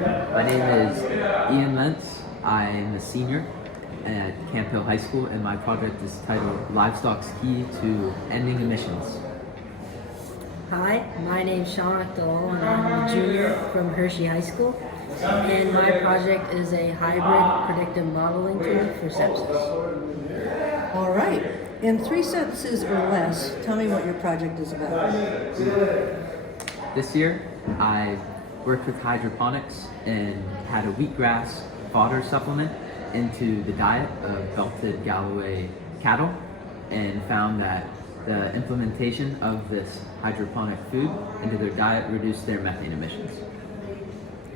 My name is Ian Lentz. I'm a senior at Camp Hill High School, and my project is titled Livestock's Key to Ending Emissions. Hi, my name's Sean Akhtal, and I'm a junior from Hershey High School. And my project is a hybrid predictive modeling tool for sepsis. All right. In 3 sentences or less, tell me what your project is about. This year, I worked with hydroponics and had a wheatgrass fodder supplement into the diet of belted Galloway cattle, and found that the implementation of this hydroponic food into their diet reduced their methane emissions.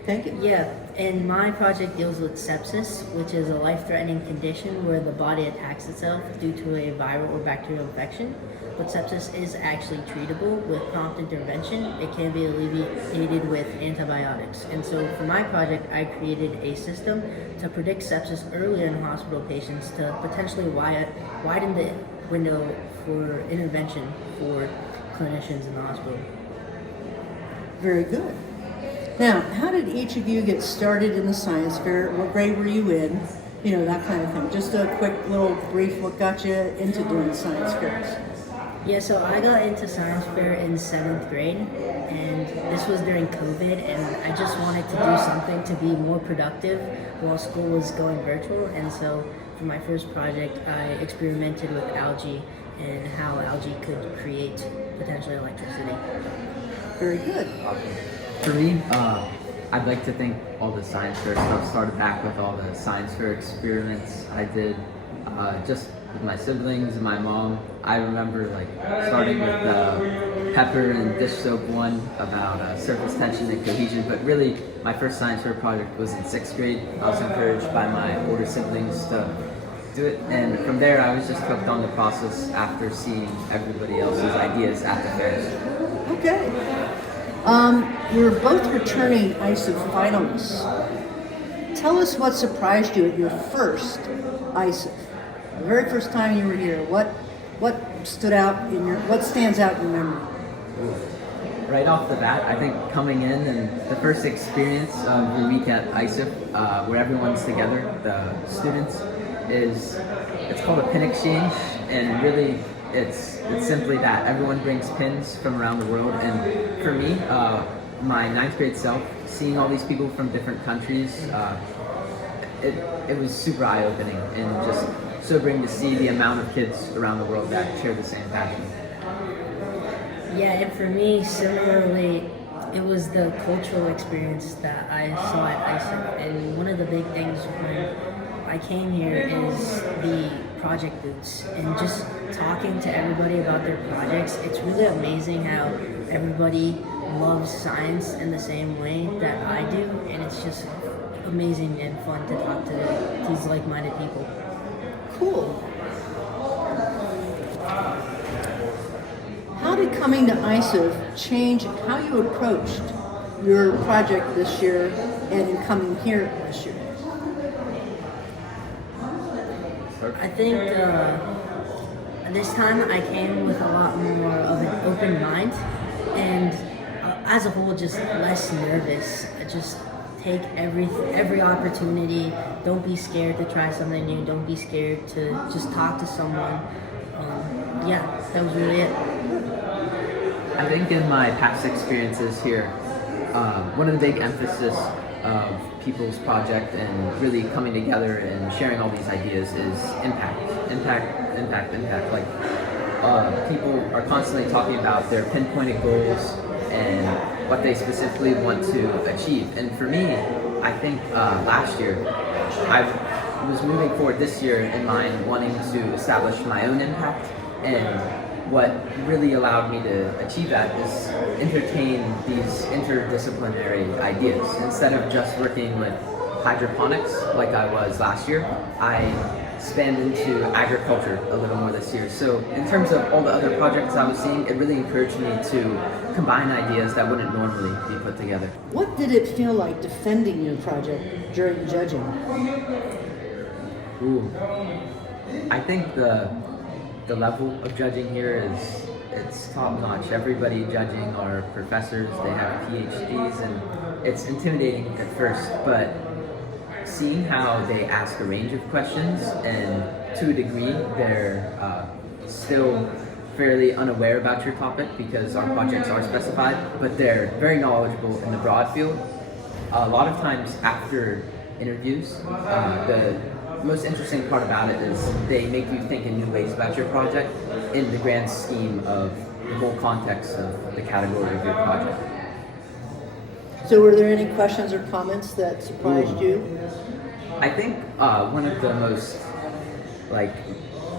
Thank you. Yeah, and my project deals with sepsis, which is a life-threatening condition where the body attacks itself due to a viral or bacterial infection. But sepsis is actually treatable with prompt intervention. It can be alleviated with antibiotics. And so for my project, I created a system to predict sepsis earlier in hospital patients to potentially widen the window for intervention for clinicians in the hospital. Very good. Now, how did each of you get started in the science fair? What grade were you in? You know, that kind of thing. Just a quick little brief, what got you into doing science fairs? Yeah, so I got into science fair in 7th grade, and this was during COVID, and I just wanted to do something to be more productive while school was going virtual. And so for my first project, I experimented with algae and how algae could create potentially electricity. Very good. For me, I'd like to think all the science fair stuff started back with all the science fair experiments I did just with my siblings and my mom. I remember starting with the pepper and dish soap one about surface tension and cohesion, but really my first science fair project was in 6th grade. I was encouraged by my older siblings to do it, and from there I was just hooked on the process after seeing everybody else's ideas at the fairs. Okay. You're both returning ISEF finalists. Tell us what surprised you at your first ISEF. The very first time you were here, what stands out in your memory? Right off the bat, I think coming in and the first experience of your week at ISEF, where everyone's together, the students, it's called a pin exchange, and really it's simply that everyone brings pins from around the world. And for me, my 9th grade self, seeing all these people from different countries, it was super eye-opening and just sobering to see the amount of kids around the world that share the same passion. Yeah, and for me, similarly, it was the cultural experience that I saw at ISEF. And one of the big things when I came here is the project booths, and just talking to everybody about their projects. It's really amazing how everybody loves science in the same way that I do, and it's just amazing and fun to talk to these like-minded people. Cool. How did coming to ISEF change how you approached your project this year and in coming here this year? I think this time I came with a lot more of an open mind, and as a whole, just less nervous. Just take every opportunity. Don't be scared to try something new. Don't be scared to just talk to someone. Yeah, that was really it. I think in my past experiences here, one of the big emphasis of people's project and really coming together and sharing all these ideas is impact. People are constantly talking about their pinpointed goals and what they specifically want to achieve. And for me, I think last year, I was moving forward this year in mind wanting to establish my own impact, and what really allowed me to achieve that is entertain these interdisciplinary ideas. Instead of just working with hydroponics like I was last year, I spanned into agriculture a little more this year. So in terms of all the other projects I was seeing, it really encouraged me to combine ideas that wouldn't normally be put together. What did it feel like defending your project during judging? Ooh. I think the level of judging here it's top notch. Everybody judging are professors, they have PhDs, and it's intimidating at first, but seeing how they ask a range of questions, and to a degree they're still fairly unaware about your topic because our projects are specified, but they're very knowledgeable in the broad field. A lot of times after interviews, the most interesting part about it is they make you think in new ways about your project in the grand scheme of the whole context of the category of your project. So were there any questions or comments that surprised you? I think one of the most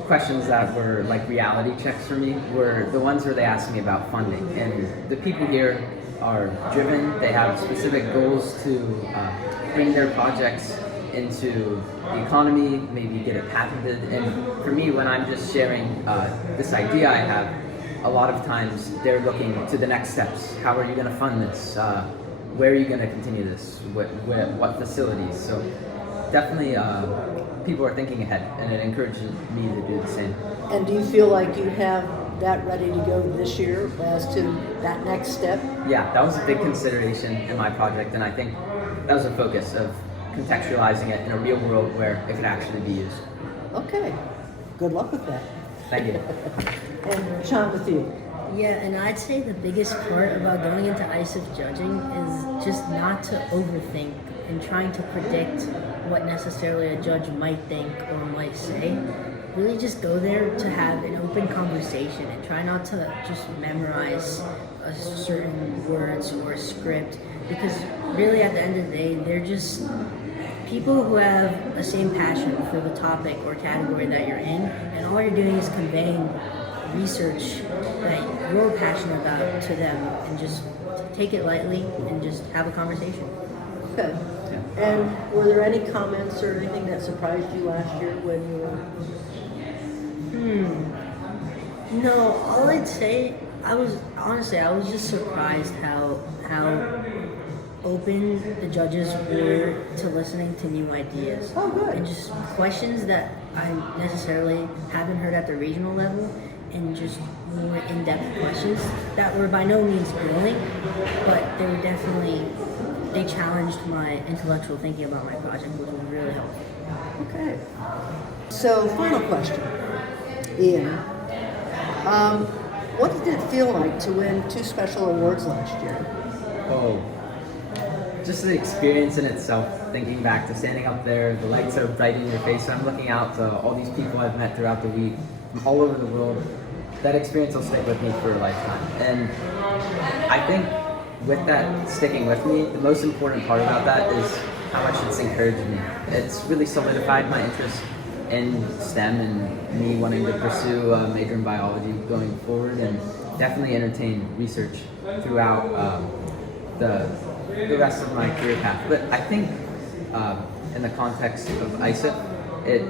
questions that were like reality checks for me were the ones where they asked me about funding. And the people here are driven, they have specific goals to bring their projects into the economy, maybe get it patented. And for me, when I'm just sharing this idea I have, a lot of times they're looking to the next steps. How are you going to fund this? Where are you going to continue this? What facilities? So definitely people are thinking ahead, and it encourages me to do the same. And do you feel like you have that ready to go this year as to that next step? Yeah, that was a big consideration in my project, and I think that was a focus of contextualizing it in a real world where it could actually be used. Okay, good luck with that. Thank you. And Sean, with you? Yeah, and I'd say the biggest part about going into ISEF judging is just not to overthink and trying to predict what necessarily a judge might think or might say. Really just go there to have an open conversation and try not to just memorize certain words or a script, because really at the end of the day, they're just people who have the same passion for the topic or category that you're in, and all you're doing is conveying research that you're passionate about to them, and just take it lightly and just have a conversation. Okay. And were there any comments or anything that surprised you last year when you were? No, all I'd say, I was just surprised how open the judges were to listening to new ideas. Oh, good. And just questions that I necessarily haven't heard at the regional level, and just more in-depth questions that were by no means grueling, but they challenged my intellectual thinking about my project, which was really helpful. Okay. So, final question, Ian. What did it feel like to win 2 special awards last year? Oh, just the experience in itself, thinking back to standing up there, the lights are bright in your face, I'm looking out to all these people I've met throughout the week, from all over the world. That experience will stick with me for a lifetime. And I think with that sticking with me, the most important part about that is how much it's encouraged me. It's really solidified my interest in STEM and me wanting to pursue a major in biology going forward, and definitely entertain research throughout the rest of my career path. But I think in the context of ISEF, it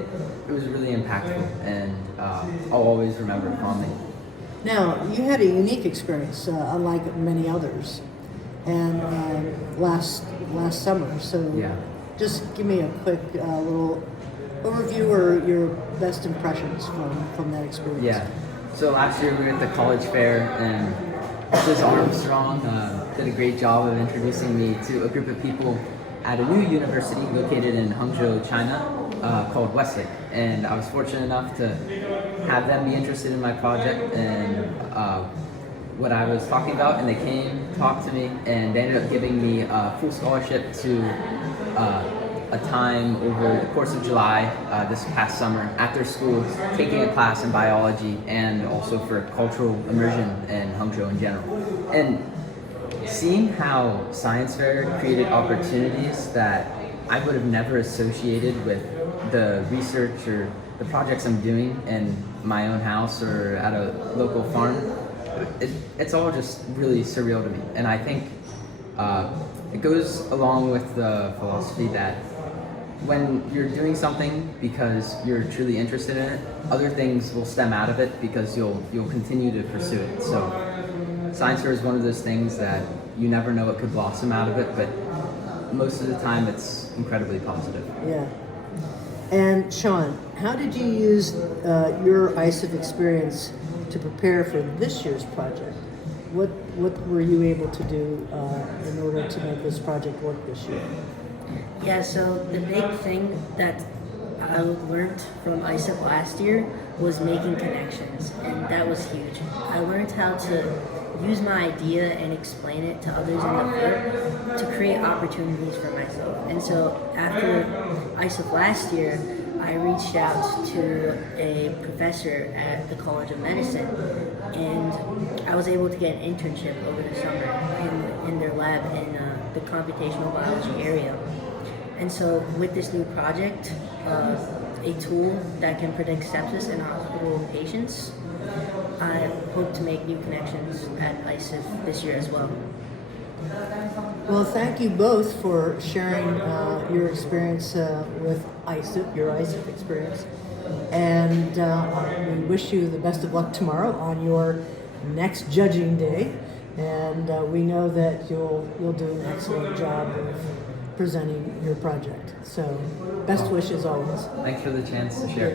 was really impactful, and I'll always remember it fondly. Now, you had a unique experience, unlike many others, and last summer. So, Yeah. just give me a quick little overview or your best impressions from that experience. Yeah. So last year we were at the college fair, and Mrs. Armstrong did a great job of introducing me to a group of people at a new university located in Hangzhou, China, called Westlake. And I was fortunate enough to have them be interested in my project and what I was talking about, and they came, talked to me, and they ended up giving me a full scholarship to a time over the course of July this past summer at their school, taking a class in biology and also for cultural immersion in Hangzhou in general. And seeing how science fair created opportunities that I would have never associated with the research or the projects I'm doing in my own house or at a local farm, it's all just really surreal to me. And I think it goes along with the philosophy that when you're doing something because you're truly interested in it, other things will stem out of it because you'll continue to pursue it. So science fair is one of those things that you never know what could blossom out of it, but most of the time it's incredibly positive. Yeah. And Sean, how did you use your ISEF experience to prepare for this year's project? what were you able to do in order to make this project work this year? Yeah, so the big thing that I learned from ISEF last year was making connections, and that was huge. I learned how to use my idea and explain it to others in the field to create opportunities for myself. And so after ISEF last year, I reached out to a professor at the College of Medicine, and I was able to get an internship over the summer in their lab in the computational biology area. And so with this new project, a tool that can predict sepsis in hospital patients, I hope to make new connections at ISEF this year as well. Well, thank you both for sharing your experience with ISEF, your ISEF experience. And we wish you the best of luck tomorrow on your next judging day. And we know that you'll do an excellent job of presenting your project. So best wishes always. Thanks for the chance to share.